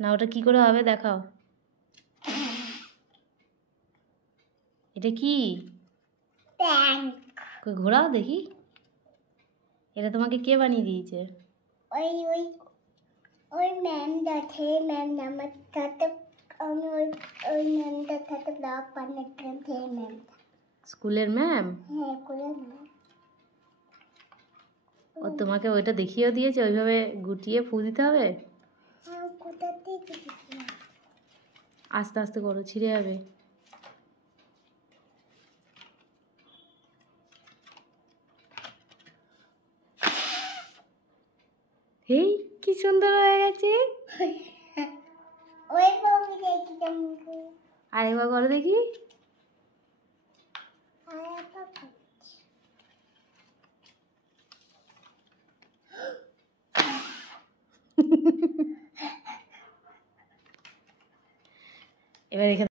না ওটা কি করে হবে দেখাও। এটা কি? কই ঘোরাও দেখি। এটা তোমাকে কে বানিয়ে দিয়েছে? ওই ওই ওই ম্যামটা ম্যাম আমার সাথে আমি ওই ম্যামটার সাথে ব্লগ বানাতাম ম্যামটা। স্কুলের ম্যাম? হ্যাঁ স্কুলের ম্যাম। ও তোমাকে ওইটা দেখিয়েও দিয়েছে ওইভাবে গুটিয়ে ফু দিতে হবে? হ্যাঁ কোথা থেকে শিখলাম? আস্তে আস্তে করো, ছিঁড়ে যাবে। এই কি সুন্দর হয়ে গেছে। ওই বমি দেখি আরেকবার করো দেখি। এবার এখানে